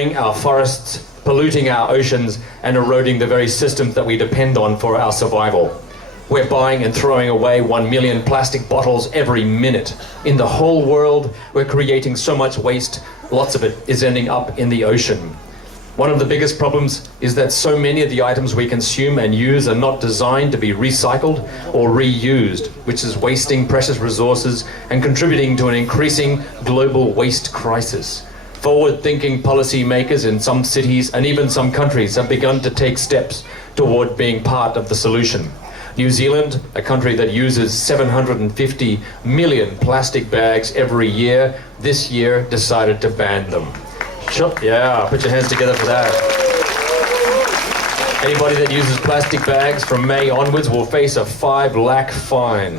destroying our forests, polluting our oceans, and eroding the very systems that we depend on for our survival. We're buying and throwing away 1 million plastic bottles every minute. In the whole world, we're creating so much waste, lots of it is ending up in the ocean. One of the biggest problems is that so many of the items we consume and use are not designed to be recycled or reused, which is wasting precious resources and contributing to an increasing global waste crisis. Forward-thinking policymakers in some cities and even some countries have begun to take steps toward being part of the solution. New Zealand, a country that uses 750 million plastic bags every year, this year decided to ban them. Sure. Yeah, put your hands together for that. Anybody that uses plastic bags from May onwards will face a 5 lakh fine.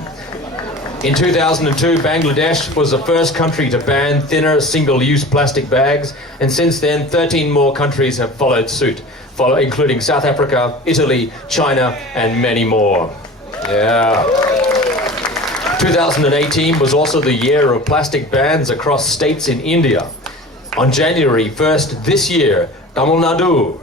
In 2002, Bangladesh was the first country to ban thinner single-use plastic bags, and since then 13 more countries have followed suit, including South Africa, Italy, China, and many more. Yeah. 2018 was also the year of plastic bans across states in India. On January 1st this year, Tamil Nadu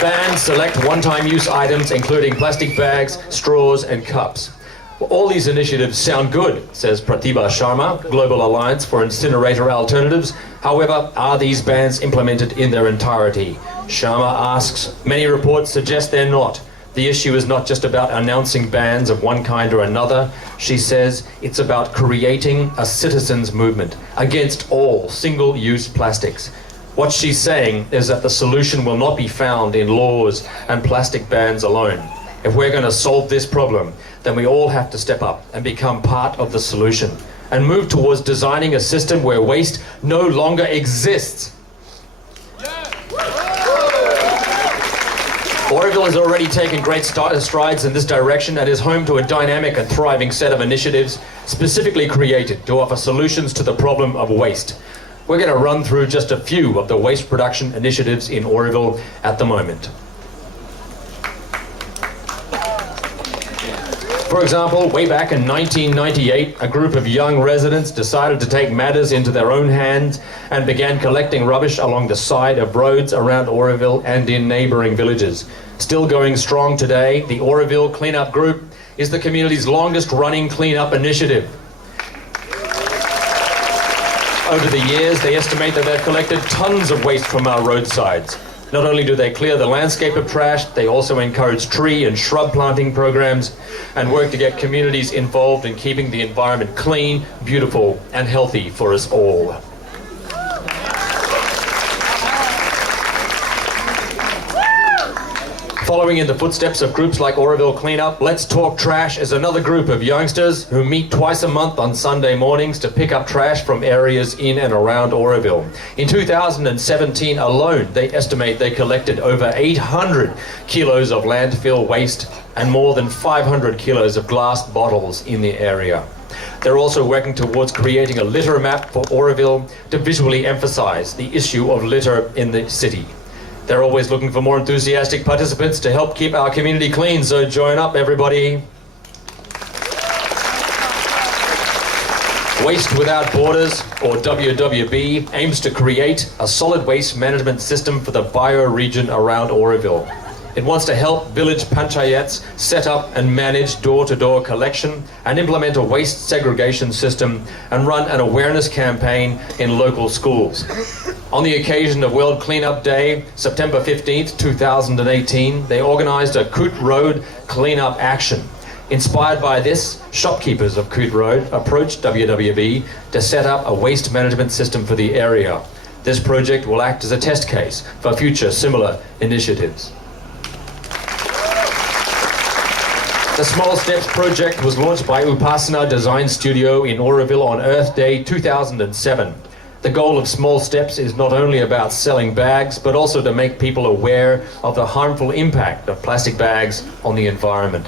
banned select one-time use items, including plastic bags, straws, and cups. Well, all these initiatives sound good, says Pratibha Sharma, Global Alliance for Incinerator Alternatives. However, are these bans implemented in their entirety? Sharma asks, many reports suggest they're not. The issue is not just about announcing bans of one kind or another. She says it's about creating a citizens' movement against all single-use plastics. What she's saying is that the solution will not be found in laws and plastic bans alone. If we're going to solve this problem, then we all have to step up and become part of the solution and move towards designing a system where waste no longer exists. Auroville has already taken great strides in this direction and is home to a dynamic and thriving set of initiatives specifically created to offer solutions to the problem of waste. We're going to run through just a few of the waste production initiatives in Auroville at the moment. For example, way back in 1998, a group of young residents decided to take matters into their own hands and began collecting rubbish along the side of roads around Auroville and in neighbouring villages. Still going strong today, the Auroville Cleanup Group is the community's longest running cleanup initiative. Over the years, they estimate that they've collected tons of waste from our roadsides. Not only do they clear the landscape of trash, they also encourage tree and shrub planting programs and work to get communities involved in keeping the environment clean, beautiful, and healthy for us all. Following in the footsteps of groups like Auroville Cleanup, Let's Talk Trash is another group of youngsters who meet twice a month on Sunday mornings to pick up trash from areas in and around Auroville. In 2017 alone, they estimate they collected over 800 kilos of landfill waste and more than 500 kilos of glass bottles in the area. They're also working towards creating a litter map for Auroville to visually emphasize the issue of litter in the city. They're always looking for more enthusiastic participants to help keep our community clean, so join up, everybody. Waste Without Borders, or WWB, aims to create a solid waste management system for the bioregion around Auroville. It wants to help village panchayats set up and manage door-to-door collection and implement a waste segregation system and run an awareness campaign in local schools. On the occasion of World Cleanup Day, September 15th, 2018, they organized a Coot Road cleanup action. Inspired by this, shopkeepers of Coot Road approached WWB to set up a waste management system for the area. This project will act as a test case for future similar initiatives. The Small Steps project was launched by Upasana Design Studio in Auroville on Earth Day 2007. The goal of Small Steps is not only about selling bags, but also to make people aware of the harmful impact of plastic bags on the environment.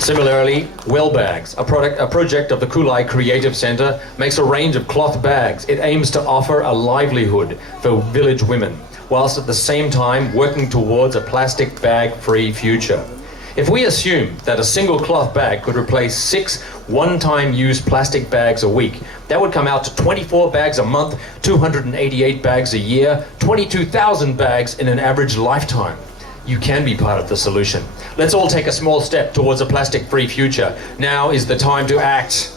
Similarly, Well Bags, a project of the Kulai Creative Centre, makes a range of cloth bags. It aims to offer a livelihood for village women, whilst at the same time working towards a plastic bag-free future. If we assume that a single cloth bag could replace 6 one-time use plastic bags a week, that would come out to 24 bags a month, 288 bags a year, 22,000 bags in an average lifetime. You can be part of the solution. Let's all take a small step towards a plastic-free future. Now is the time to act.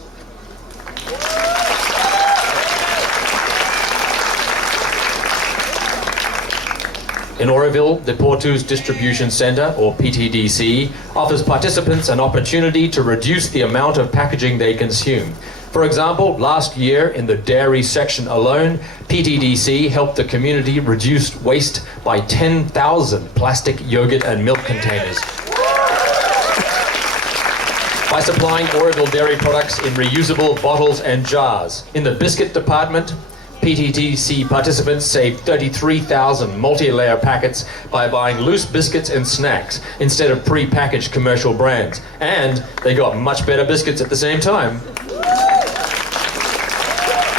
In Auroville, the Portus Distribution Centre, or PTDC, offers participants an opportunity to reduce the amount of packaging they consume. For example, last year in the dairy section alone, PTDC helped the community reduce waste by 10,000 plastic yogurt and milk containers. By supplying Auroville dairy products in reusable bottles and jars. In the biscuit department, PTDC participants saved 33,000 multi-layer packets by buying loose biscuits and snacks instead of pre-packaged commercial brands. And they got much better biscuits at the same time.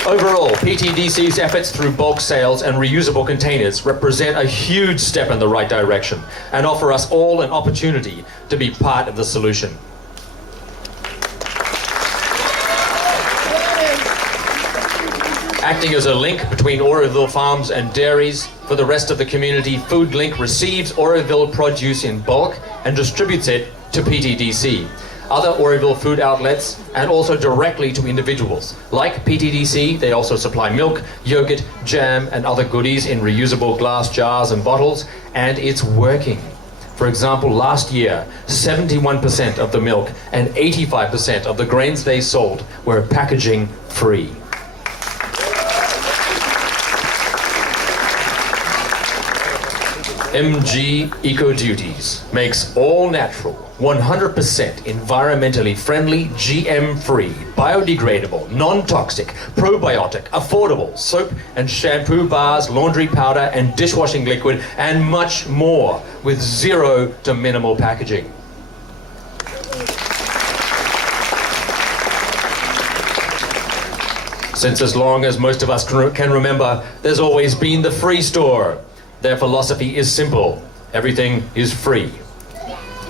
Overall, PTDC's efforts through bulk sales and reusable containers represent a huge step in the right direction and offer us all an opportunity to be part of the solution. Acting as a link between Auroville farms and dairies for the rest of the community, FoodLink receives Auroville produce in bulk and distributes it to PTDC, other Auroville food outlets, and also directly to individuals. Like PTDC, they also supply milk, yogurt, jam, and other goodies in reusable glass jars and bottles, and it's working. For example, last year, 71% of the milk and 85% of the grains they sold were packaging free. MG Eco Duties makes all natural, 100% environmentally friendly, GM-free, biodegradable, non-toxic, probiotic, affordable soap and shampoo bars, laundry powder and dishwashing liquid, and much more with zero to minimal packaging. Since as long as most of us can remember, there's always been the free store. Their philosophy is simple. Everything is free.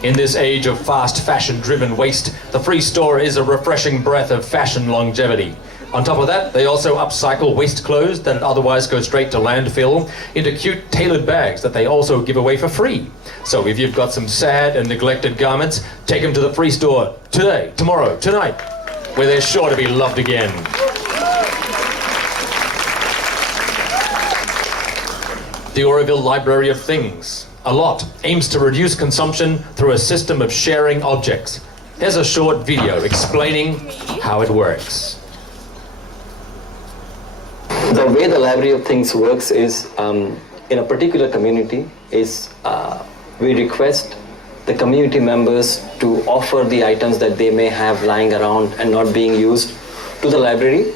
In this age of fast fashion-driven waste, the free store is a refreshing breath of fashion longevity. On top of that, they also upcycle waste clothes that otherwise go straight to landfill into cute tailored bags that they also give away for free. So if you've got some sad and neglected garments, take them to the free store today, tomorrow, tonight, where they're sure to be loved again. The Auroville Library of Things, a lot, aims to reduce consumption through a system of sharing objects. Here's a short video explaining how it works. The way the Library of Things works is, in a particular community, we request the community members to offer the items that they may have lying around and not being used to the library.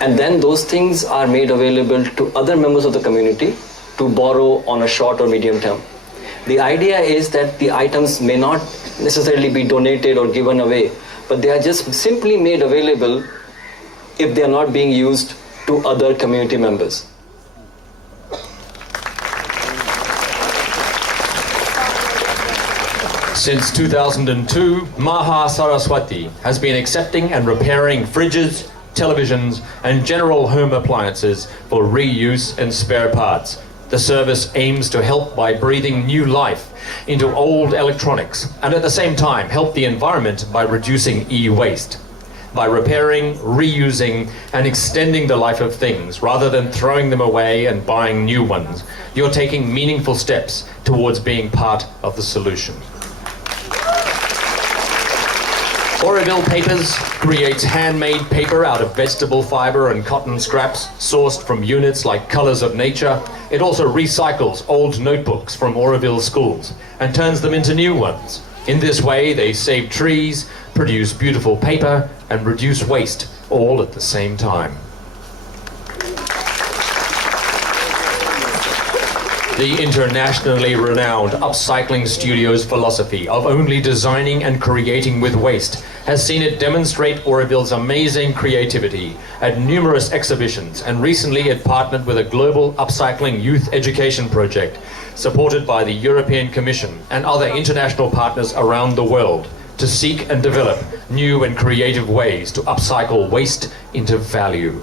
And then those things are made available to other members of the community to borrow on a short or medium term. The idea is that the items may not necessarily be donated or given away, but they are just simply made available if they are not being used to other community members. Since 2002, Maha Saraswati has been accepting and repairing fridges, televisions, and general home appliances for reuse and spare parts. The service aims to help by breathing new life into old electronics and at the same time help the environment by reducing e-waste. By repairing, reusing, and extending the life of things rather than throwing them away and buying new ones, you're taking meaningful steps towards being part of the solution. Auroville Papers creates handmade paper out of vegetable fiber and cotton scraps sourced from units like Colors of Nature. It also recycles old notebooks from Auroville schools and turns them into new ones. In this way, they save trees, produce beautiful paper, and reduce waste, all at the same time. The internationally renowned Upcycling Studio's philosophy of only designing and creating with waste has seen it demonstrate Auroville's amazing creativity at numerous exhibitions, and recently it partnered with a global upcycling youth education project supported by the European Commission and other international partners around the world, to seek and develop new and creative ways to upcycle waste into value.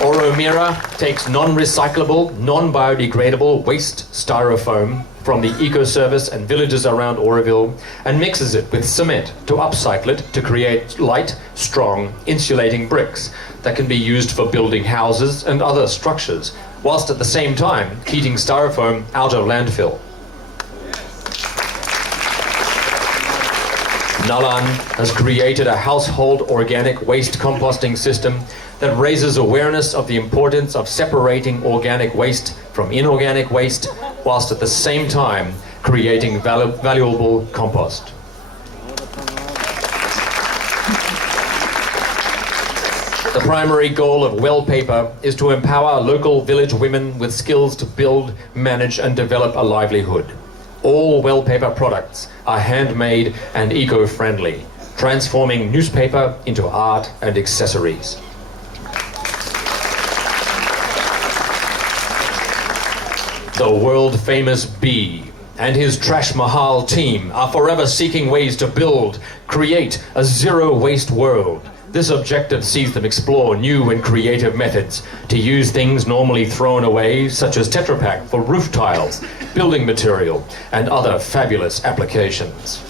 Auroville takes non-recyclable, non-biodegradable waste styrofoam from the eco-service and villages around Auroville and mixes it with cement to upcycle it to create light, strong, insulating bricks that can be used for building houses and other structures, whilst at the same time heating styrofoam out of landfill. Nalan has created a household organic waste composting system that raises awareness of the importance of separating organic waste from inorganic waste, whilst at the same time creating valuable compost. The primary goal of Wellpaper is to empower local village women with skills to build, manage and develop a livelihood. All Wellpaper products are handmade and eco-friendly, transforming newspaper into art and accessories. The world-famous Bee and his Trash Mahal team are forever seeking ways to build, create a zero-waste world. This objective sees them explore new and creative methods to use things normally thrown away, such as Tetra Pak for roof tiles, building material, and other fabulous applications.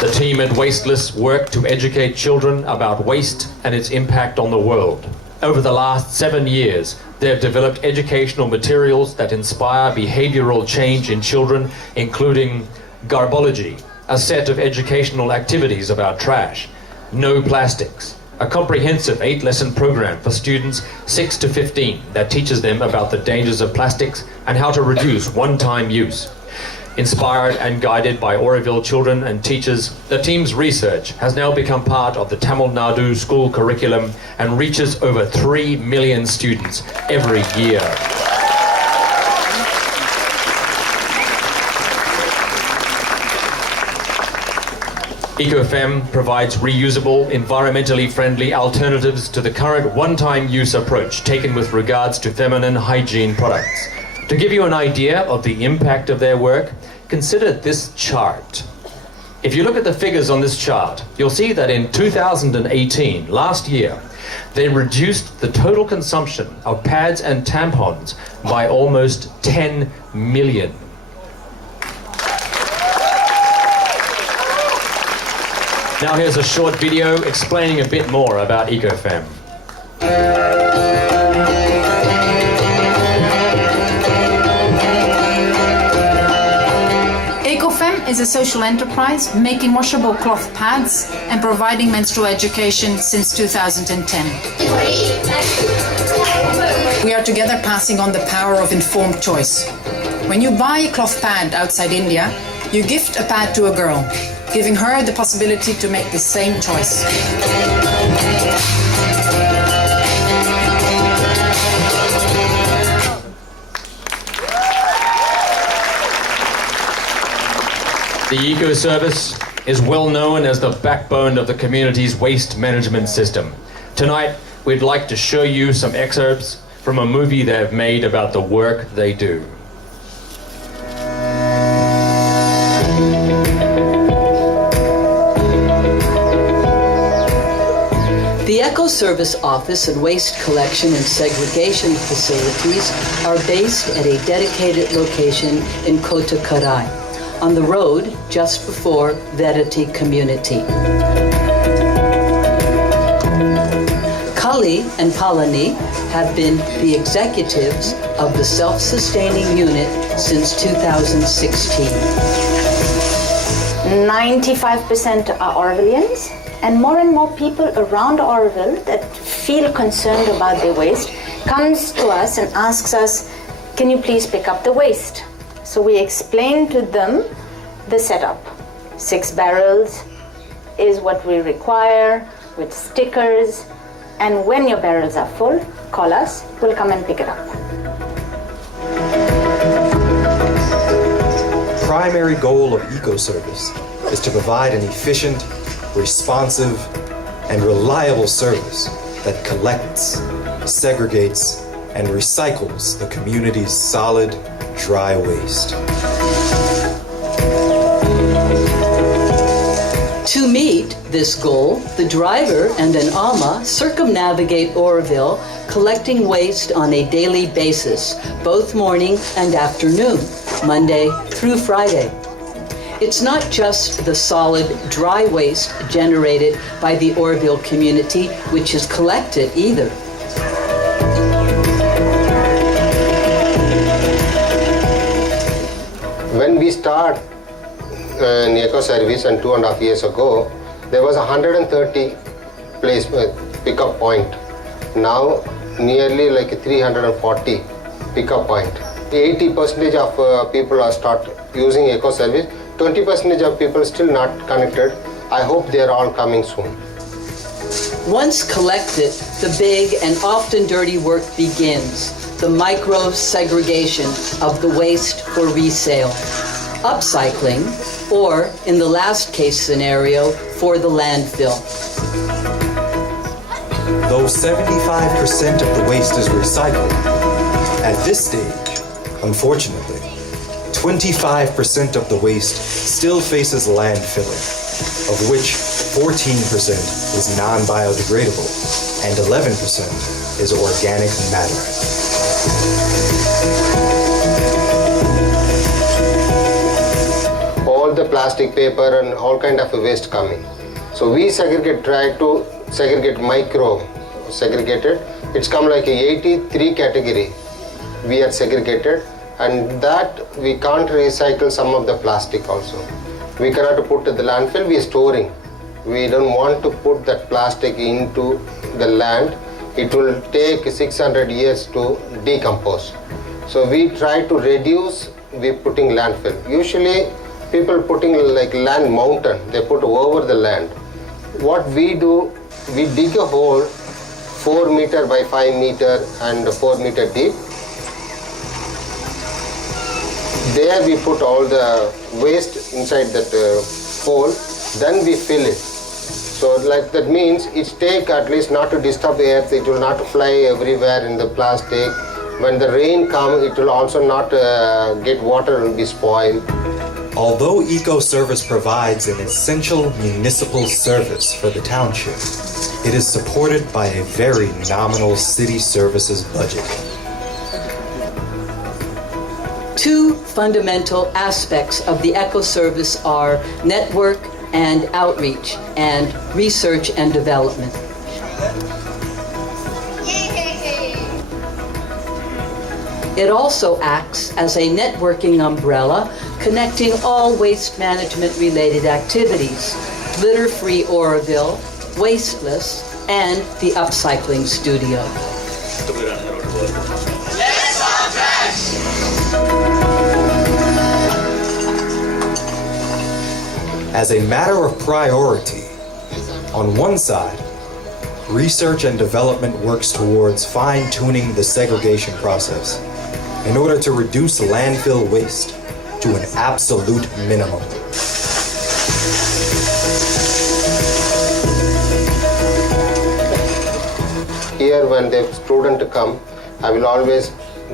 The team at Wasteless work to educate children about waste and its impact on the world. Over the last 7 years, they have developed educational materials that inspire behavioral change in children, including Garbology, a set of educational activities about trash, No Plastics, a comprehensive 8-lesson program for students 6 to 15 that teaches them about the dangers of plastics and how to reduce one-time use. Inspired and guided by Auroville children and teachers, the team's research has now become part of the Tamil Nadu school curriculum and reaches over 3 million students every year. EcoFem provides reusable, environmentally friendly alternatives to the current one-time use approach taken with regards to feminine hygiene products. To give you an idea of the impact of their work, consider this chart. If you look at the figures on this chart, you'll see that in 2018, last year, they reduced the total consumption of pads and tampons by almost 10 million. Now here's a short video explaining a bit more about EcoFem. EcoFem is a social enterprise making washable cloth pads and providing menstrual education since 2010. We are together passing on the power of informed choice. When you buy a cloth pad outside India, you gift a pad to a girl, giving her the possibility to make the same choice. The Eco-Service is well known as the backbone of the community's waste management system. Tonight, we'd like to show you some excerpts from a movie they've made about the work they do. The Eco-Service Office and Waste Collection and Segregation facilities are based at a dedicated location in Kotakarai, on the road just before Vedati Community. Kali and Palani have been the executives of the self-sustaining unit since 2016. 95% are Aurovillians, and more people around Auroville that feel concerned about their waste comes to us and asks us, can you please pick up the waste? So we explain to them the setup. 6 barrels is what we require with stickers, and when your barrels are full, call us, we'll come and pick it up. The primary goal of Eco-Service is to provide an efficient, responsive, and reliable service that collects, segregates, and recycles the community's solid, dry waste. To meet this goal, the driver and an AMA circumnavigate Auroville, collecting waste on a daily basis, both morning and afternoon, Monday through Friday. It's not just the solid, dry waste generated by the Auroville community which is collected either. When we start in eco service and 2.5 years ago, there was 130 place pickup point. Now nearly like 340 pickup point. 80% of people are start using eco service. 20% of people still not connected. I hope they are all coming soon. Once collected, the big and often dirty work begins. The micro-segregation of the waste for resale, upcycling, or, in the last case scenario, for the landfill. Though 75% of the waste is recycled, at this stage, unfortunately, 25% of the waste still faces landfilling, of which 14% is non-biodegradable and 11% is organic matter. All the plastic, paper and all kind of waste coming. So we try to segregate segregated. It's come like a 83 category. We are segregated, and that we can't recycle some of the plastic also. We cannot put to the landfill, we are storing. We don't want to put that plastic into the land. It will take 600 years to decompose. So we try to reduce, we putting landfill. Usually people putting like land mountain, they put over the land. What we do, we dig a hole 4 meter by 5 meter and 4 meter deep. There we put all the waste inside that hole, then we fill it. So like that means it take at least not to disturb the earth, it will not fly everywhere in the plastic. When the rain comes, it will also not get water, will be spoiled. Although Eco-Service provides an essential municipal service for the township, it is supported by a very nominal city services budget. Two fundamental aspects of the Eco-Service are network and outreach, and research and development. It also acts as a networking umbrella connecting all waste management related activities, litter-free Auroville, Wasteless, and the Upcycling Studio. As a matter of priority, on one side, research and development works towards fine-tuning the segregation process in order to reduce landfill waste to an absolute minimum. Here when the student come, I will always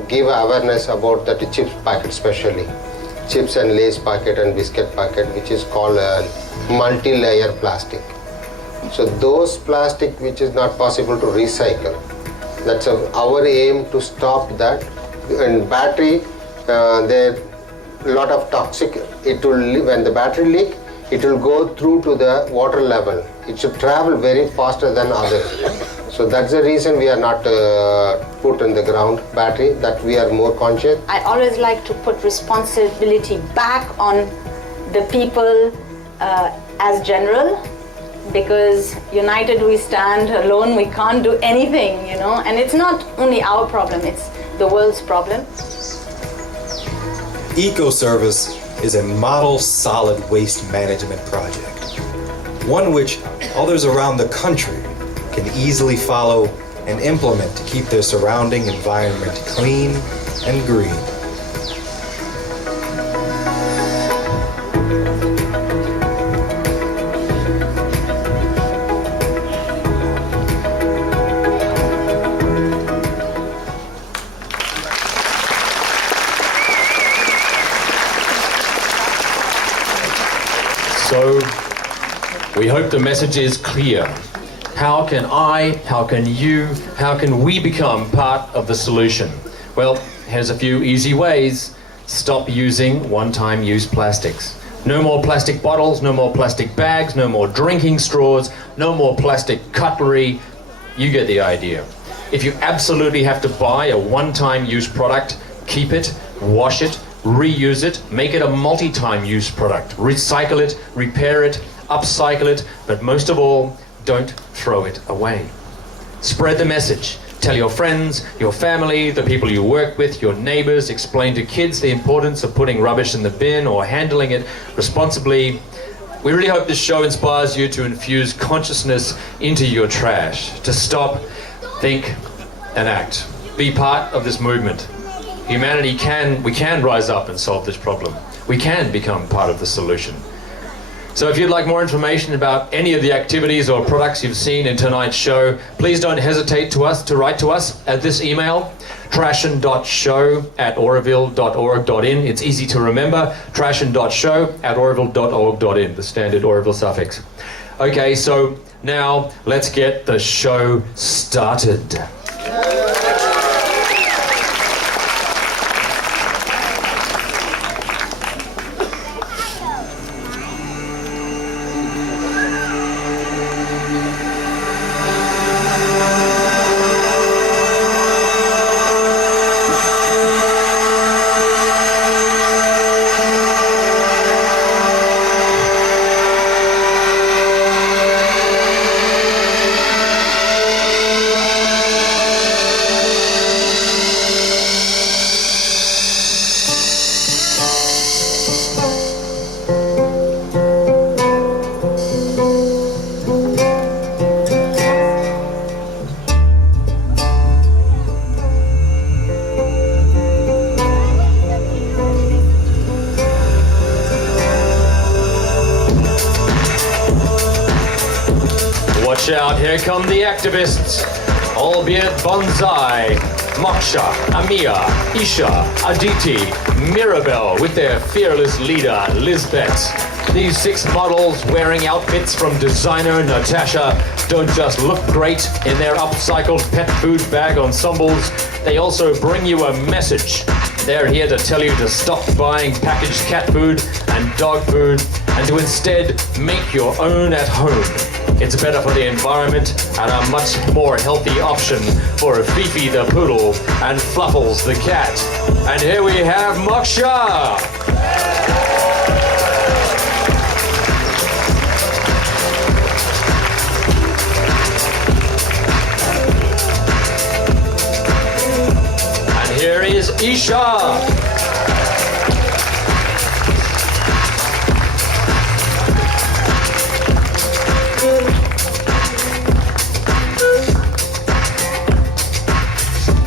give awareness about the chips packet especially. Chips and lace packet and biscuit packet, which is called a multi-layer plastic. So those plastic which is not possible to recycle. That's our aim to stop that. And battery, there lot of toxic. It will when the battery leak, it will go through to the water level. It should travel very faster than others. So that's the reason we are not put in the ground battery, that we are more conscious. I always like to put responsibility back on the people as general, because united we stand, alone we can't do anything, you know. And it's not only our problem, it's the world's problem. Eco-Service is a model solid waste management project, one which others around the country can easily follow and implement to keep their surrounding environment clean and green. So, we hope the message is clear. How can I, how can you, how can we become part of the solution? Well, here's a few easy ways. Stop using one-time use plastics. No more plastic bottles, no more plastic bags, no more drinking straws, no more plastic cutlery. You get the idea. If you absolutely have to buy a one-time use product, keep it, wash it, reuse it, make it a multi-time use product. Recycle it, repair it, upcycle it, but most of all, don't throw it away. Spread the message. Tell your friends, your family, the people you work with, your neighbors. Explain to kids the importance of putting rubbish in the bin or handling it responsibly. We really hope this show inspires you to infuse consciousness into your trash, to stop, think, and act. Be part of this movement. Humanity we can rise up and solve this problem. We can become part of the solution. So if you'd like more information about any of the activities or products you've seen in tonight's show, please don't hesitate to write to us at this email, trashion.show@auroville.org.in. It's easy to remember, trashion.show@auroville.org.in, the standard Auroville suffix. Okay, so now let's get the show started. Watch out, here come the activists, albeit bonsai. Moksha, Amia, Isha, Aditi, Mirabelle with their fearless leader, Lisbeth. These 6 models wearing outfits from designer Natasha don't just look great in their upcycled pet food bag ensembles, they also bring you a message. They're here to tell you to stop buying packaged cat food and dog food and to instead make your own at home. It's better for the environment and a much more healthy option for Fifi the poodle and Fluffles the cat. And here we have Moksha! And here is Isha!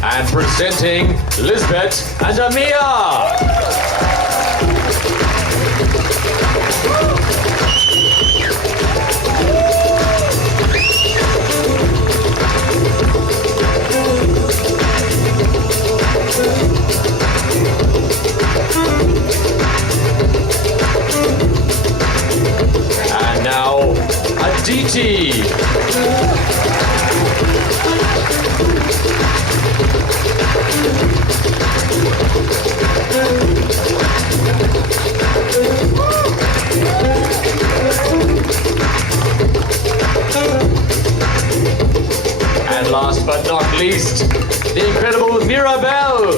And presenting Lisbeth and Amia. And now, Aditi. And last but not least, the incredible Mirabelle.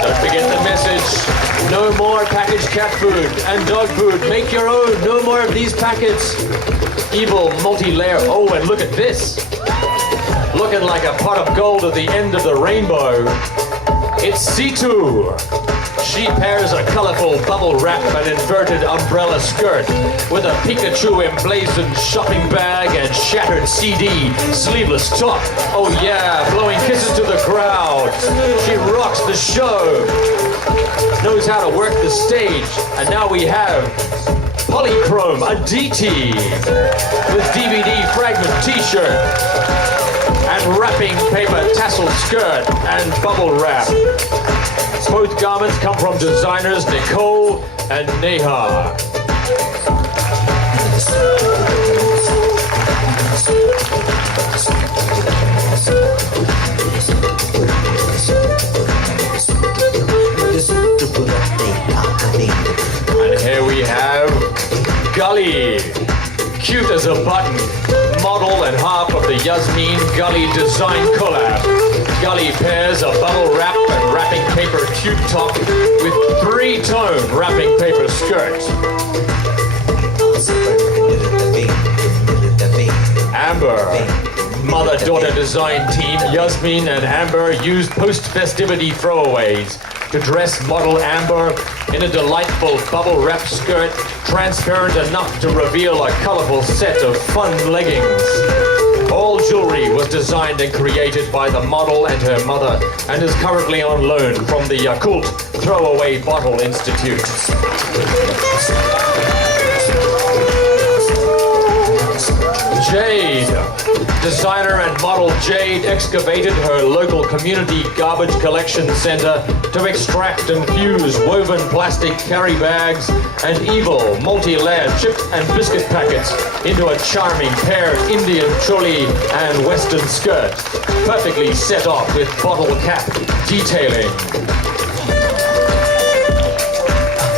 Don't forget the message. No more packaged cat food and dog food. Make your own. No more of these packets. Evil multi-layer. Oh, and look at this. Looking like a pot of gold at the end of the rainbow. It's C2. She pairs a colorful bubble wrap and inverted umbrella skirt with a Pikachu emblazoned shopping bag and shattered CD sleeveless top. Oh yeah, blowing kisses to the crowd. She rocks the show. Knows how to work the stage. And now we have Polychrome Aditi with DVD fragment t-shirt and wrapping paper tassel skirt and bubble wrap. Both garments come from designers Nicole and Neha. And here we have Gully, cute as a button, model and half of the Yasmin Gully design collab. Gully pairs a bubble wrap and wrapping paper tube top with 3-tone wrapping paper skirt. Amber, mother-daughter design team Yasmin and Amber used post-festivity throwaways to dress model Amber in a delightful bubble wrap skirt, transparent enough to reveal a colorful set of fun leggings. All jewelry was designed and created by the model and her mother and is currently on loan from the Yakult Throwaway Bottle Institute. Jade. Designer and model Jade excavated her local community garbage collection center to extract and fuse woven plastic carry bags and evil multi-layered chip and biscuit packets into a charming paired Indian choli and western skirt, perfectly set off with bottle cap detailing.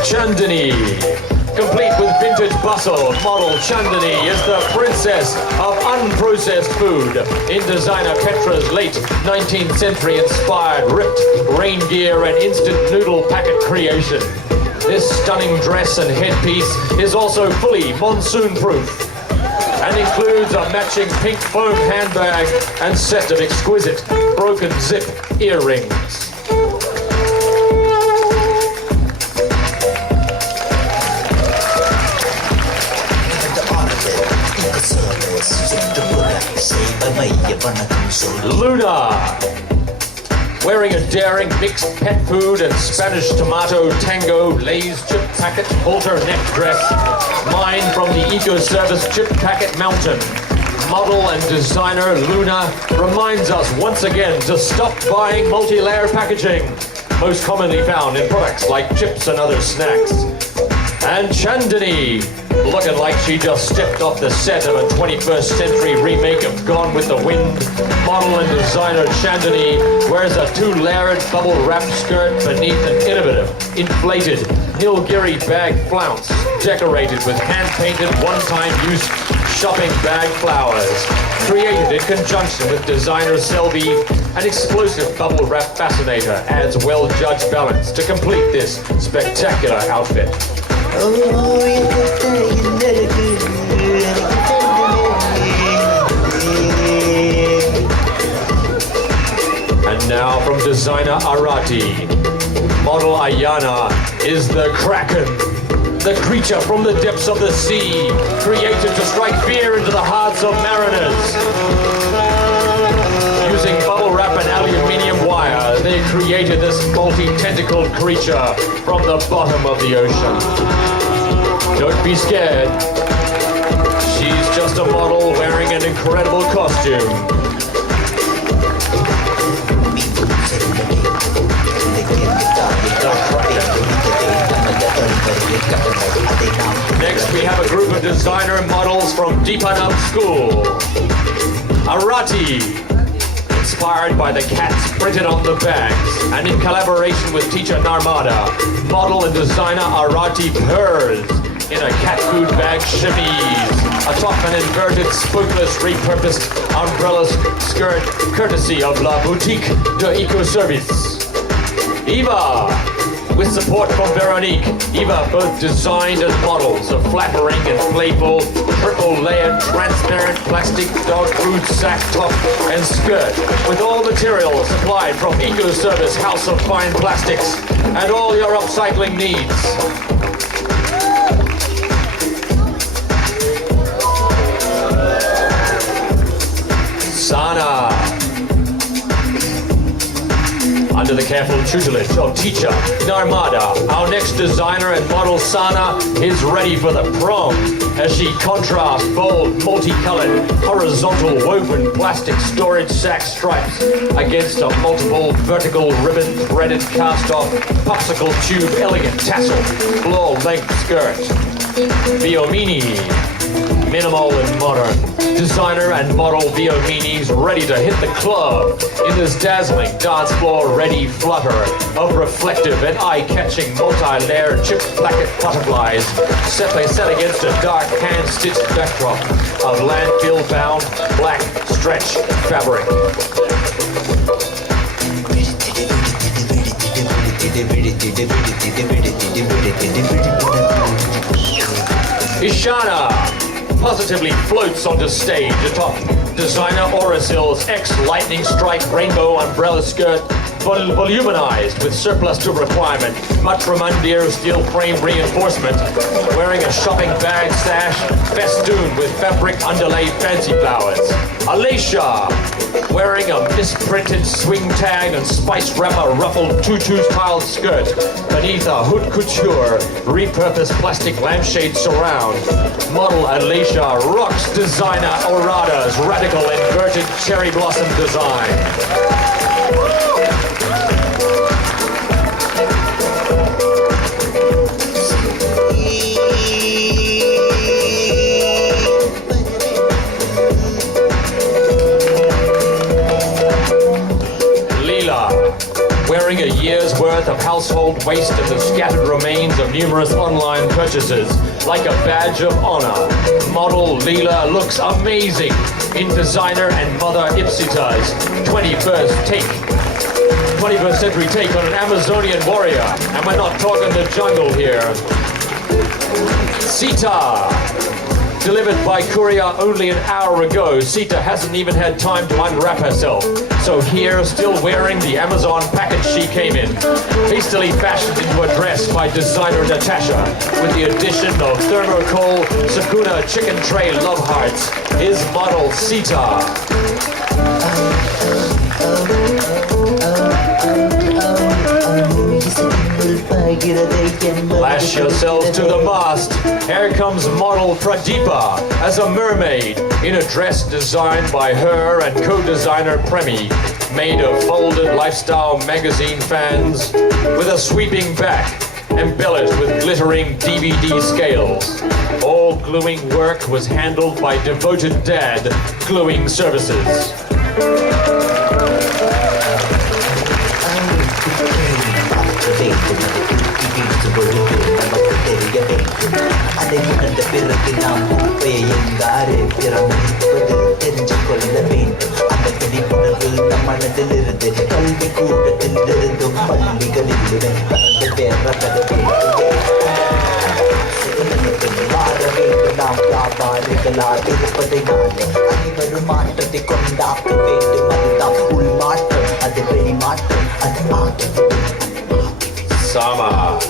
Chandani. Complete with vintage bustle, model Chandani is the princess of unprocessed food in designer Petra's late 19th century inspired ripped rain gear and instant noodle packet creation. This stunning dress and headpiece is also fully monsoon proof and includes a matching pink foam handbag and set of exquisite broken zip earrings. Luna, wearing a daring mixed pet food and Spanish tomato tango Lay's chip packet halter neck dress, mined from the eco-service chip packet mountain. Model and designer Luna reminds us once again to stop buying multi-layer packaging, most commonly found in products like chips and other snacks. And Chandani, looking like she just stepped off the set of a 21st century remake of Gone with the Wind. Model and designer Chandani wears a 2-layered bubble wrap skirt beneath an innovative, inflated Nilgiri bag flounce, decorated with hand-painted one-time use shopping bag flowers. Created in conjunction with designer Selby, an explosive bubble wrap fascinator adds well-judged balance to complete this spectacular outfit. And now from designer Arati, model Ayana is the Kraken, the creature from the depths of the sea, created to strike fear into the hearts of mariners. Using bubble wrap and aluminium wire, they created this multi-tentacled creature from the bottom of the ocean. Don't be scared. She's just a model wearing an incredible costume. Next, we have a group of designer models from Deepanam School. Arati, inspired by the cats printed on the bags, and in collaboration with teacher Narmada, model and designer Arati purrs in a cat food bag chemise, atop an inverted, spokeless, repurposed umbrella skirt courtesy of La Boutique de Eco Service. Eva, With support from Veronique, Eva both designed and modeled a flattering and playful triple-layered transparent plastic dog food sack top and skirt with all materials supplied from EcoService House of Fine Plastics and all your upcycling needs. Sana. Under the careful tutelage of teacher Narmada, our next designer and model Sana is ready for the prom as she contrasts bold, multicolored, horizontal woven plastic storage sack stripes against a multiple vertical ribbon threaded cast-off popsicle tube elegant tassel floor-length skirt. Biomini. Minimal and modern. Designer and model Biomini's ready to hit the club in this dazzling dance floor ready flutter of reflective and eye-catching multi-layered chip placket butterflies set against a dark hand-stitched backdrop of landfill-bound black stretch fabric. Ishana positively floats onto stage atop designer Auroville's X-Lightning Strike Rainbow Umbrella Skirt, voluminized with surplus to requirement, Matramandir steel frame reinforcement, wearing a shopping bag sash festooned with fabric underlaid fancy flowers. Alicia, wearing a misprinted swing tag and spice wrapper ruffled tutu-styled skirt beneath a haute couture repurposed plastic lampshade surround. Model Alicia rocks designer Orada's radical inverted cherry blossom design. Wearing a year's worth of household waste and the scattered remains of numerous online purchases like a badge of honor. Model Leela looks amazing in designer and mother Ipsita's 21st century take on an Amazonian warrior. And we're not talking the jungle here. Sita. Delivered by courier only an hour ago, Sita hasn't even had time to unwrap herself. So here, still wearing the Amazon package she came in, hastily fashioned into a dress by designer Natasha, with the addition of thermocol Sakuna chicken tray love hearts, is model Sita. Lash yourselves to the mast. Here comes model Pradeepa as a mermaid in a dress designed by her and co-designer Premi, made of folded lifestyle magazine fans with a sweeping back, embellished with glittering DVD scales. All gluing work was handled by devoted dad Gluing Services. Sama.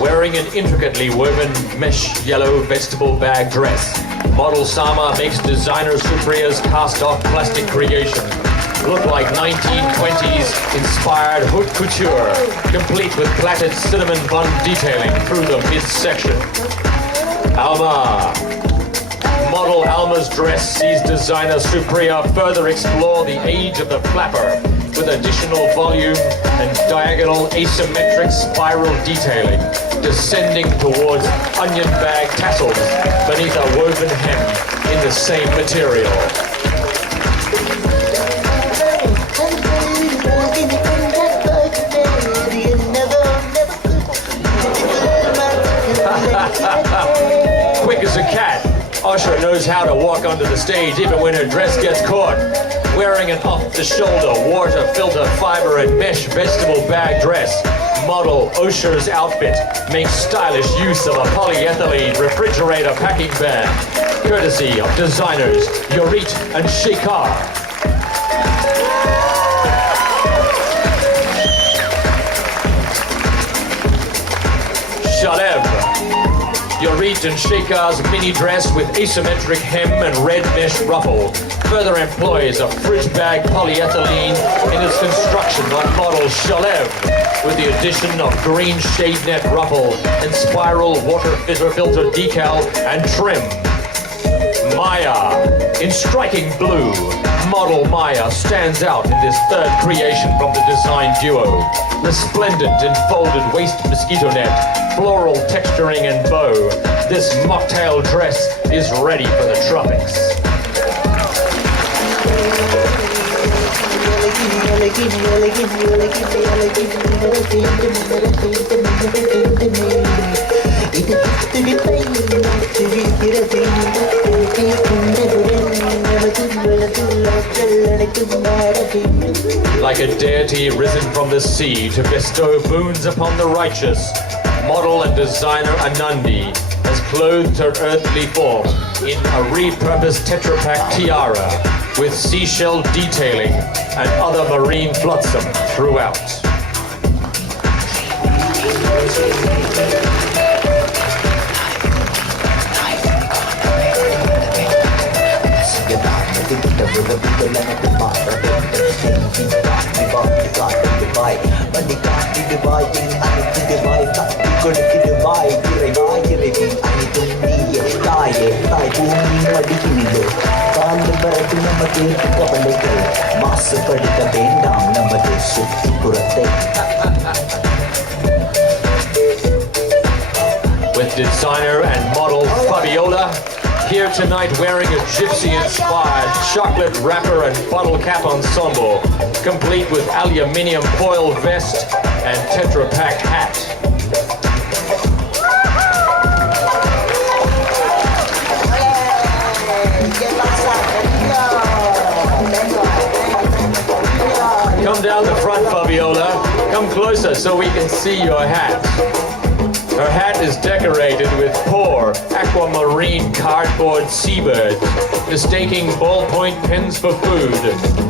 Wearing an intricately woven mesh yellow vegetable bag dress, model Sama makes designer Supriya's cast-off plastic creation look like 1920s inspired haute couture, complete with plaited cinnamon bun detailing through the midsection. Alma. Model Alma's dress sees designer Supriya further explore the age of the flapper with additional volume and diagonal asymmetric spiral detailing, descending towards onion bag tassels beneath a woven hem in the same material. Quick as a cat, Usher knows how to walk onto the stage even when her dress gets caught. Wearing an off-the-shoulder, water filter, fiber, and mesh vegetable bag dress, model Osher's outfit makes stylish use of a polyethylene refrigerator packing bag, courtesy of designers Yorit and Shekhar. Shalev. Yorit and Shekhar's mini dress with asymmetric hem and red mesh ruffle further employs a fridge bag polyethylene in its construction like model Shalev, with the addition of green shade net ruffle and spiral water filter decal and trim. Maya, in striking blue, model Maya stands out in this third creation from the design duo. Resplendent in folded waist mosquito net, floral texturing and bow, this mocktail dress is ready for the tropics. Like a deity risen from the sea to bestow boons upon the righteous, model and designer Anandi has clothed her earthly form in a repurposed Tetra Pak tiara with seashell detailing and other marine flotsam throughout. With designer and model Fabiola, here tonight wearing a gypsy-inspired chocolate wrapper and bottle cap ensemble, complete with aluminium foil vest and Tetra Pak hat. Come down the front, Fabiola. Come closer so we can see your hat. Her hat is decorated with poor aquamarine cardboard seabirds, mistaking ballpoint pens for food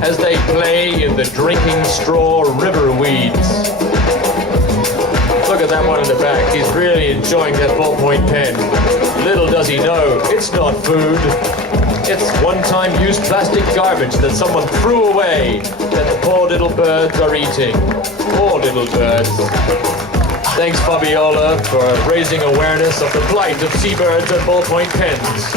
as they play in the drinking straw river weeds. Look at that one in the back. He's really enjoying that ballpoint pen. Little does he know, it's not food. It's one-time used plastic garbage that someone threw away that the poor little birds are eating. Poor little birds. Thanks, Fabiola, for raising awareness of the plight of seabirds and ballpoint pens.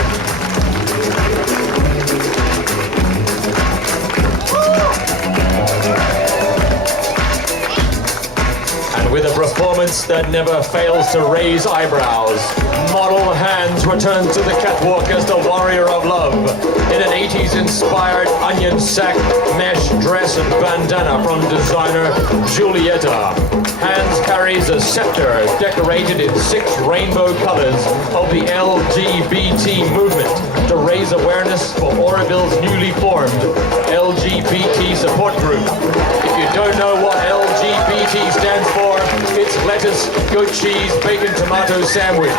And with a performance that never fails to raise eyebrows, model Hands returns to the catwalk as the warrior of love in an 80s-inspired onion sack mesh dress and bandana from designer Julieta. Hands carries a scepter decorated in 6 rainbow colors of the LGBT movement to raise awareness for Auroville's newly formed LGBT support group. If you don't know what LGBT stands for, it's lettuce, goat cheese, bacon, tomato sandwich.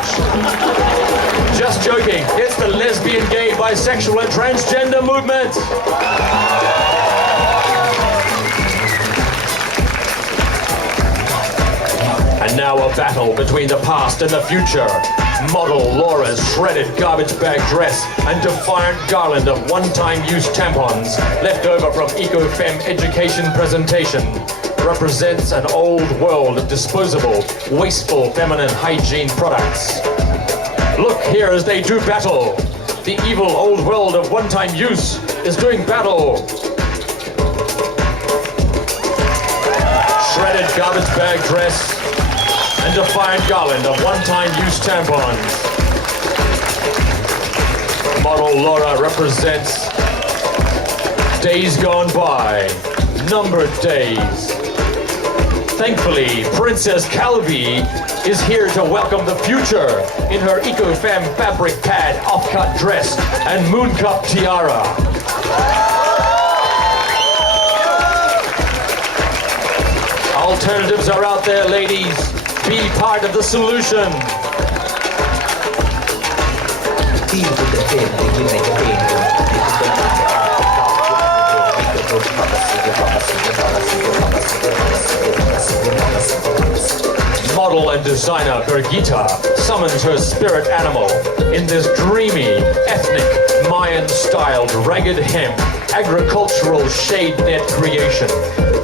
Just joking, it's the lesbian, gay, bisexual, and transgender movement. And now a battle between the past and the future. Model Laura's shredded garbage bag dress and defiant garland of one-time use tampons left over from EcoFem education presentation represents an old world of disposable, wasteful feminine hygiene products. Look here as they do battle. The evil old world of one-time use is doing battle. Shredded garbage bag dress and defiant garland of one-time use tampons. Model Laura represents days gone by, numbered days. Thankfully, Princess Calvi is here to welcome the future in her EcoFem fabric pad off-cut dress and moon cup tiara. Alternatives are out there, ladies. Be part of the solution. Model and designer Birgitta summons her spirit animal in this dreamy, ethnic, Mayan-styled ragged hem agricultural shade net creation,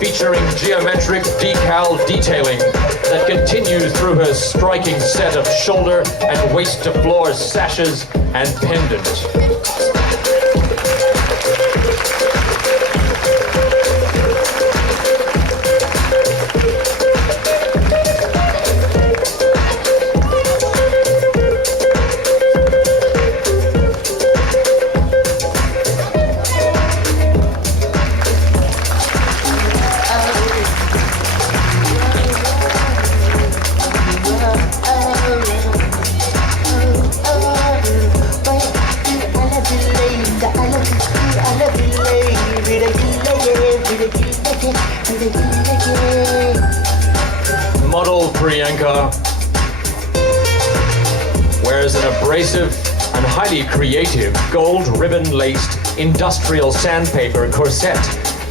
featuring geometric decal detailing that continues through her striking set of shoulder and waist-to-floor sashes and pendants. Model Priyanka wears an abrasive and highly creative gold ribbon-laced industrial sandpaper corset,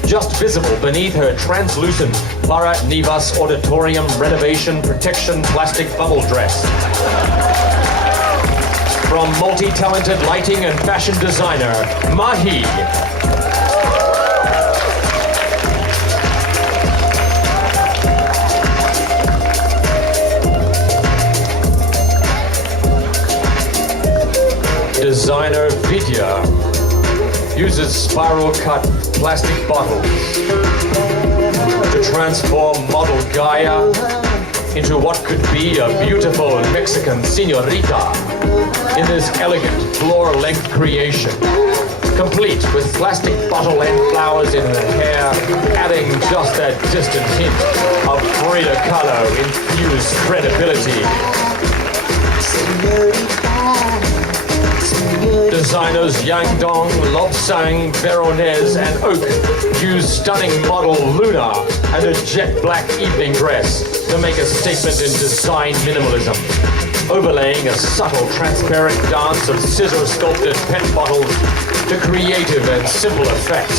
just visible beneath her translucent Para Nivas Auditorium renovation protection plastic bubble dress. From multi-talented lighting and fashion designer, Mahi. Designer Vidya uses spiral-cut plastic bottles to transform model Gaia into what could be a beautiful Mexican señorita in this elegant floor-length creation, complete with plastic bottle-end flowers in her hair, adding just that distant hint of Frida Kahlo-infused credibility. Designers Yangdong, Lobsang, Veronese, and Oak use stunning model Luna and a jet black evening dress to make a statement in design minimalism, overlaying a subtle transparent dance of scissor-sculpted pet bottles to creative and simple effect.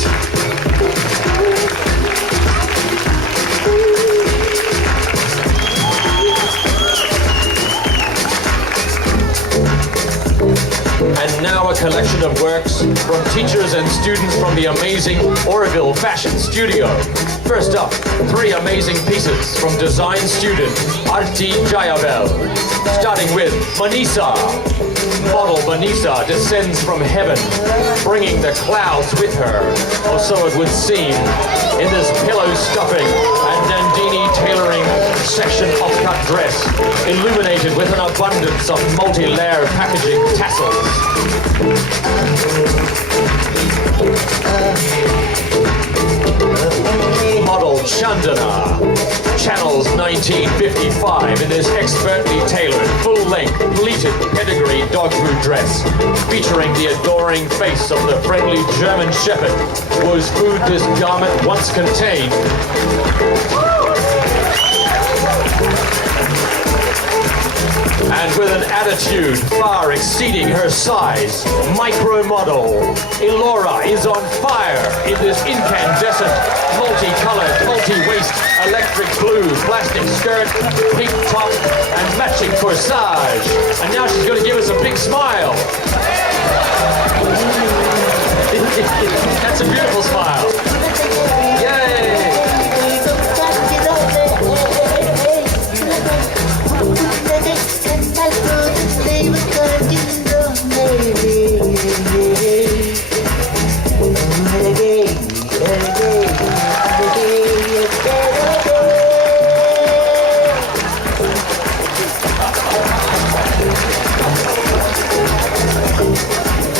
And now a collection of works from teachers and students from the amazing Auroville Fashion Studio. First up, 3 amazing pieces from design student Arti Jayavel. Starting with Manisa. Model Manisa descends from heaven, bringing the clouds with her, or so it would seem, in this pillow stuffing and Nandini tailoring section off-cut dress, illuminated with an abundance of multi-layer packaging tassels. Model Chandana channels 1955 in this expertly tailored, full-length, pleated pedigree dog food dress, featuring the adoring face of the friendly German Shepherd, whose food this garment once contained. And with an attitude far exceeding her size, micro-model Elora is on fire in this incandescent, multicolored, multi-waist, electric blue plastic skirt, pink top, and matching corsage. And now she's going to give us a big smile. That's a beautiful smile. Yay!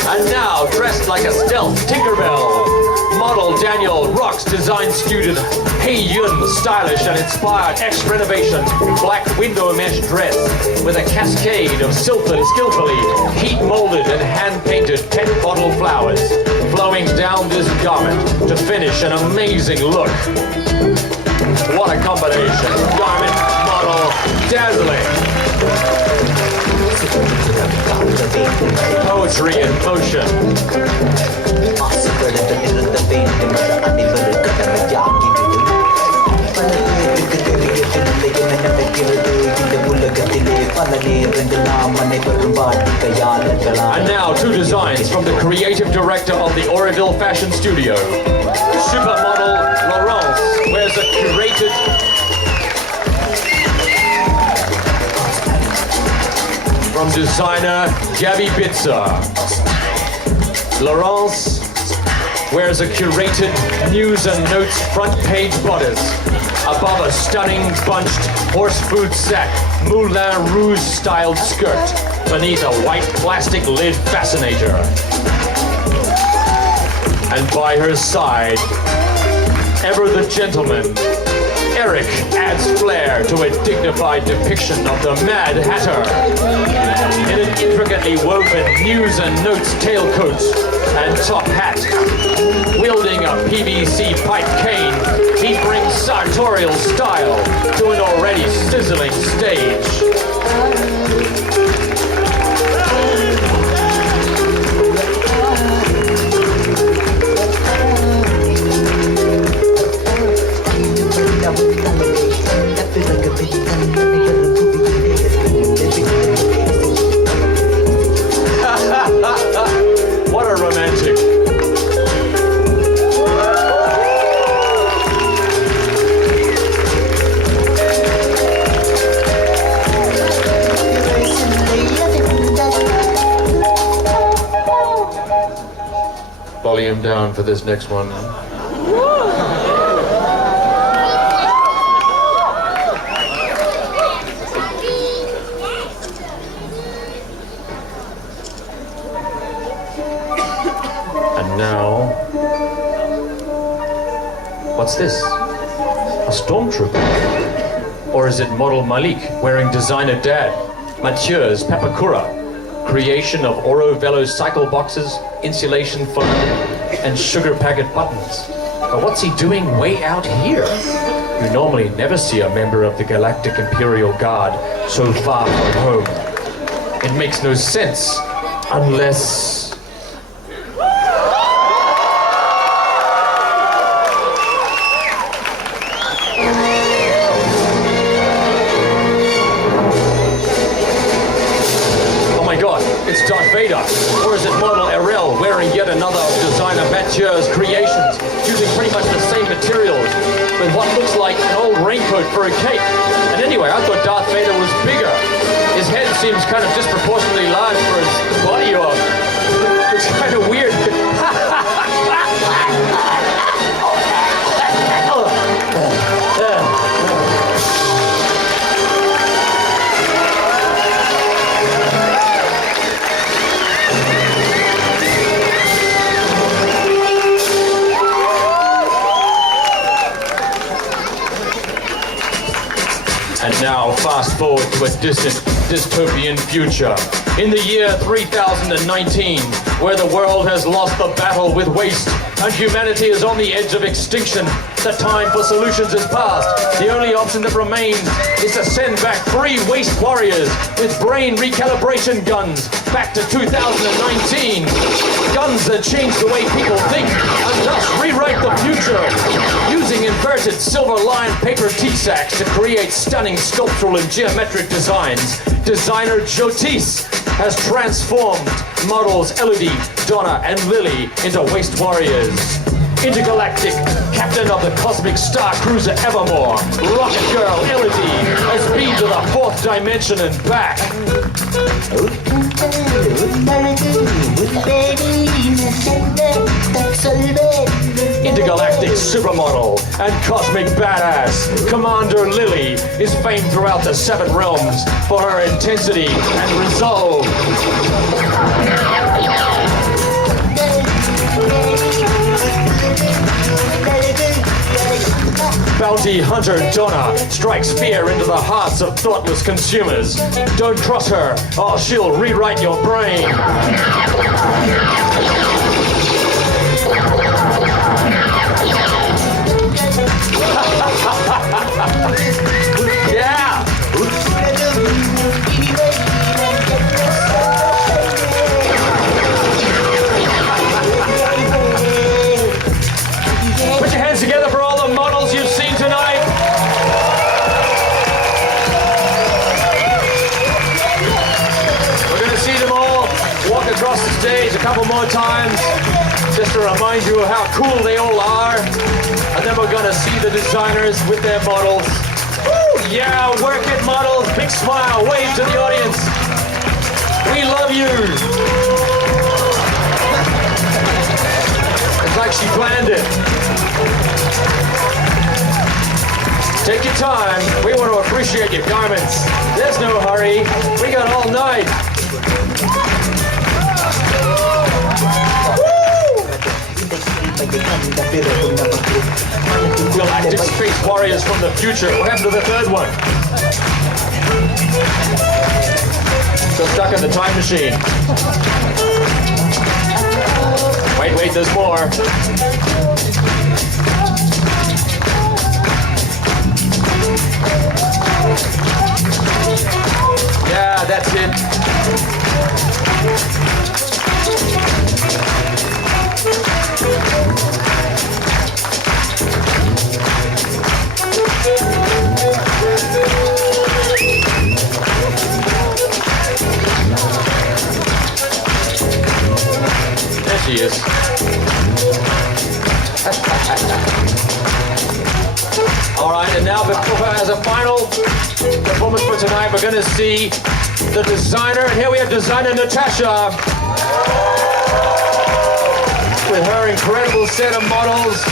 And now, dressed like a stealth Tinkerbell, model Daniel rocks design student Hei Yun stylish and inspired ex-renovation black window mesh dress with a cascade of skillfully heat-molded and hand-painted pet bottle flowers flowing down this garment to finish an amazing look. What a combination. Garment, model, dazzling. Poetry in motion. And now 2 designs from the creative director of the Auroville Fashion Studio. Supermodel Laurence wears a curated from designer Gabby Bitzer. Laurence wears a curated news and notes front page bodice above a stunning bunched horse food sack Moulin Rouge styled skirt beneath a white plastic lid fascinator. And by her side, ever the gentleman, Eric adds flair to a dignified depiction of the Mad Hatter. In an intricately woven news and notes tailcoat and top hat, wielding a PVC pipe cane, he brings sartorial style to an already sizzling stage. What a romantic. Volume down for this next one. And now, what's this? A stormtrooper? Or is it model Malik wearing designer dad, Mathieu's Papakura, creation of Auroville cycle boxes, insulation foam, and sugar packet buttons? But what's he doing way out here? You normally never see a member of the Galactic Imperial Guard so far from home. It makes no sense unless... It's Darth Vader, or is it model Errol wearing yet another of designer Mathieu's creations, using pretty much the same materials, with what looks like an old raincoat for a cape. And anyway, I thought Darth Vader was bigger. His head seems kind of disproportionately large for his body, or it's kind of weird. And now, fast forward to a distant, dystopian future. In the year 3019, where the world has lost the battle with waste and humanity is on the edge of extinction, the time for solutions is past. The only option that remains is to send back 3 waste warriors with brain recalibration guns back to 2019. Guns that change the way people think and thus rewrite the future. Using inverted silver-lined paper tea sacks to create stunning sculptural and geometric designs, designer Jotis has transformed models Elodie, Donna, and Lily into waste warriors. Intergalactic captain of the cosmic star cruiser Evermore, rocket girl Elodie has been to the 4th dimension and back. Intergalactic supermodel and cosmic badass Commander Lily is famed throughout the 7 realms for her intensity and resolve. Bounty hunter Donna strikes fear into the hearts of thoughtless consumers. Don't trust her, or she'll rewrite your brain. stage a couple more times, just to remind you of how cool they all are. And then we're gonna see the designers with their models. Woo! Yeah, work it, models. Big smile, wave to the audience. We love you. It's like she planned it. Take your time. We want to appreciate your garments. There's no hurry. We got all night. Galactic space warriors from the future. What happened to the third one? Still stuck in the time machine. Wait, there's more. Yeah, that's it. There she is. All right, and now as a final performance for tonight, we're going to see the designer. And here we have designer Natasha with her incredible set of models.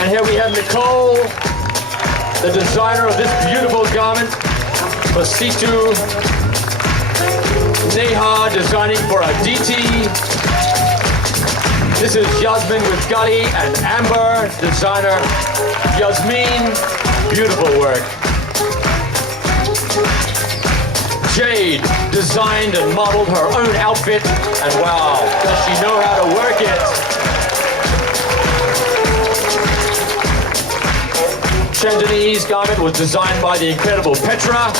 And here we have Nicole, the designer of this beautiful garment. Basitu Neha designing for Aditi. This is Yasmin with Gully and Amber, designer Yasmin. Beautiful work. Jade designed and modeled her own outfit, and wow, does she know how to work it. Chandani's garment was designed by the incredible Petra.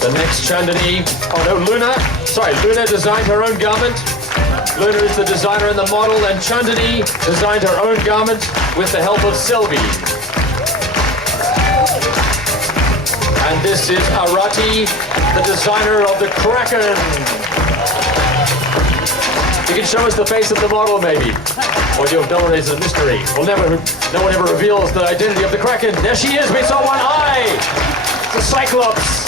The next Chandani, Luna designed her own garment. Luna is the designer and the model, and Chandani designed her own garment with the help of Sylvie. And this is Arati, the designer of the Kraken. You can show us the face of the model, maybe. Or you'll know it is a mystery. No one ever reveals the identity of the Kraken. There she is, we saw one eye! The Cyclops.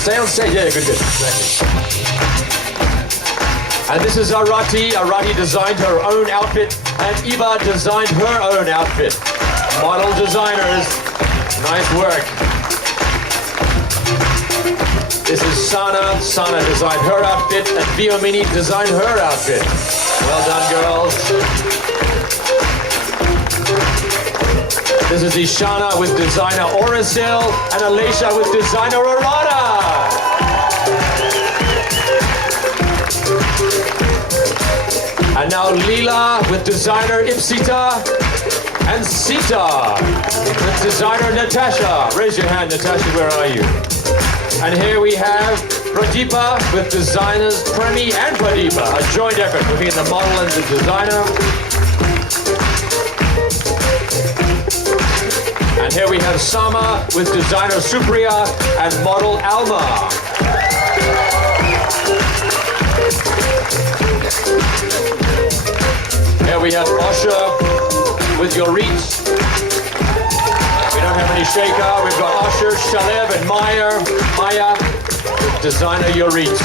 Stay on stage, yeah, good, exactly. And this is Arati. Arati designed her own outfit, and Eva designed her own outfit. Model designers, nice work. This is Sana. Sana designed her outfit, and Viomini designed her outfit. Well done, girls. This is Ishana with designer Orasil, and Alicia with designer Arata. And now Leela with designer Ipsita, and Sita with designer Natasha. Raise your hand, Natasha, where are you? And here we have Pradeepa with designers Premi and Pradeepa, a joint effort between the model and the designer. And here we have Sama with designer Supriya and model Alma. Here we have Osha with Yorit. We don't have any Shaker. We've got Osher, Shalev, and Maya, designer Yorit.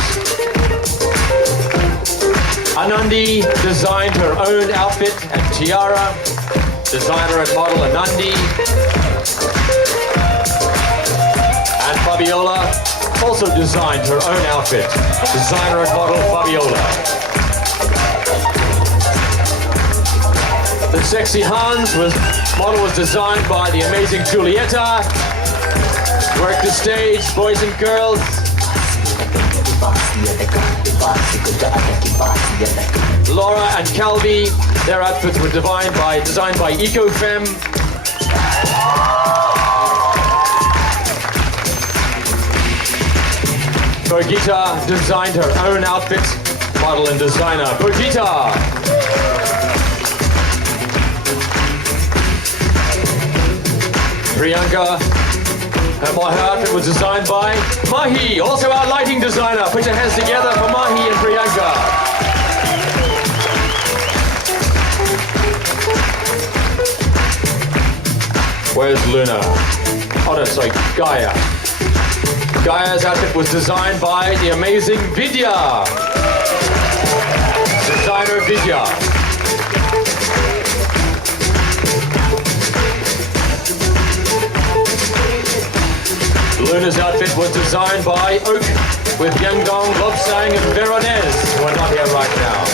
Anandi designed her own outfit, and Tiara, designer and model Anandi. And Fabiola also designed her own outfit, designer and model Fabiola. The sexy Hans model was designed by the amazing Giulietta. Work the stage, boys and girls. Laura and Calvi, their outfits were designed by EcoFem. Birgitta designed her own outfit, model and designer Birgitta. Priyanka. And my outfit was designed by Mahi, also our lighting designer. Put your hands together for Mahi and Priyanka. Where's Luna? Oh no, sorry, Gaia. Gaia's outfit was designed by the amazing Vidya. Designer Vidya. Luna's outfit was designed by Oak with Yangdong, Lobsang and Veronese, who are not here right now.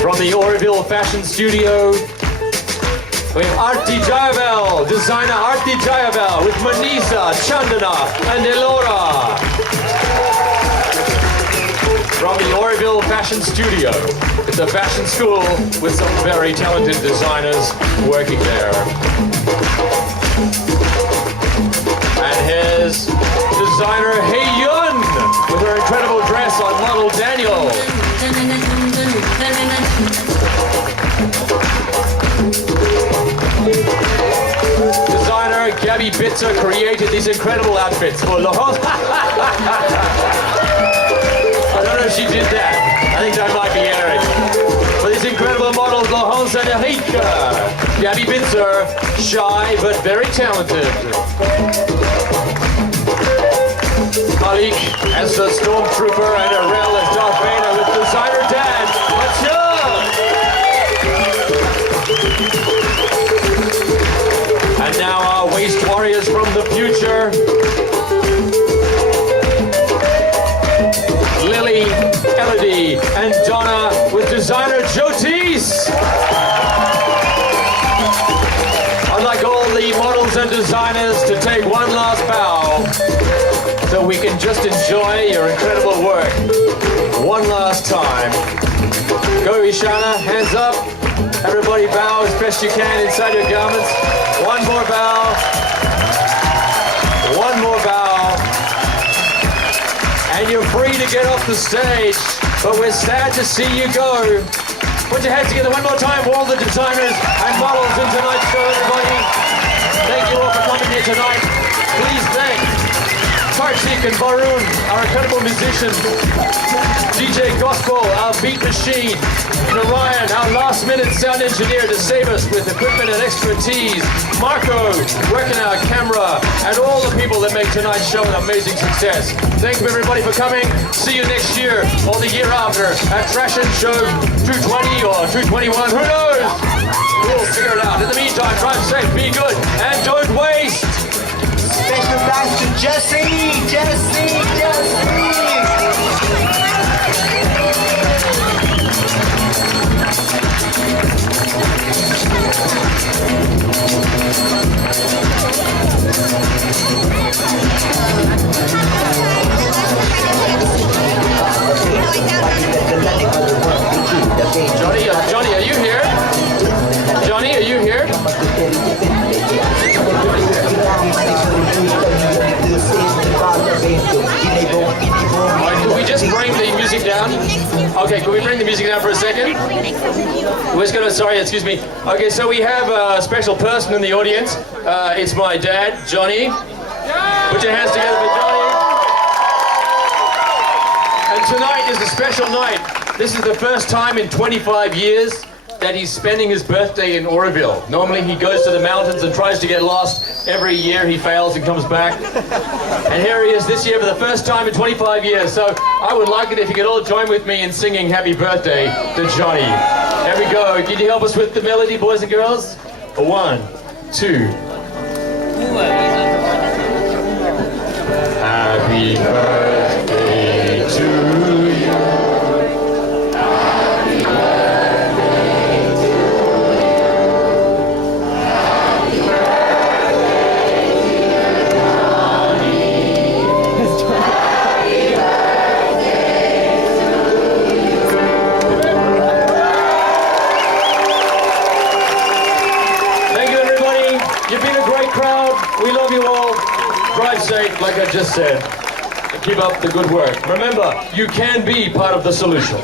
From the Auroville Fashion Studio, we have Arti Jayavel, designer Arti Jayavel with Manisa, Chandana and Elora. From the Auroville Fashion Studio, it's a fashion school with some very talented designers working there. And here's designer Hei Yun with her incredible dress on model Daniel. Designer Gabby Bitzer created these incredible outfits for Laurent. I don't know if she did that. I think that might be Eric. For these incredible models, Laurence and Erika. Gabby Bitzer, shy but very talented. Malik as the Stormtrooper and Arel as Darth Vader with designer Dan. And now our waste warriors from the future. Lily, Elodie, and Donna with designer Jotis. I'd like all the models and designers to take one last bow so we can just enjoy your incredible work one last time. Go Ishana, hands up. Everybody bow as best you can inside your garments. One more bow. One more bow. And you're free to get off the stage, but we're sad to see you go. Put your hands together one more time for all the designers and models in tonight's show, everybody. Thank you all for coming here tonight. Please thank Kartik and Varun, our incredible musicians. DJ Gospel, our beat machine. Narayan, our last-minute sound engineer to save us with equipment and expertise. Marco, working our camera, and all the people that make tonight's show an amazing success. Thank you everybody for coming. See you next year or the year after at Trashion Show 220 or 221. Who knows? We'll figure it out. In the meantime, drive safe, be good, and don't waste. Special thanks to Jesse. Johnny, are you here? Johnny, are you here? Could we just bring the music down? Okay, could we bring the music down for a second? We're just gonna, sorry, excuse me. Okay, so we have a special person in the audience. It's my dad, Johnny. Put your hands together for Johnny. And tonight is a special night. This is the first time in 25 years that he's spending his birthday in Auroville. Normally he goes to the mountains and tries to get lost. Every year he fails and comes back. And here he is this year for the first time in 25 years. So I would like it if you could all join with me in singing happy birthday to Johnny. Here we go. Can you help us with the melody, boys and girls? 1, 2. Happy birthday to you. We love you all. Drive safe, like I just said. Keep up the good work. Remember, you can be part of the solution.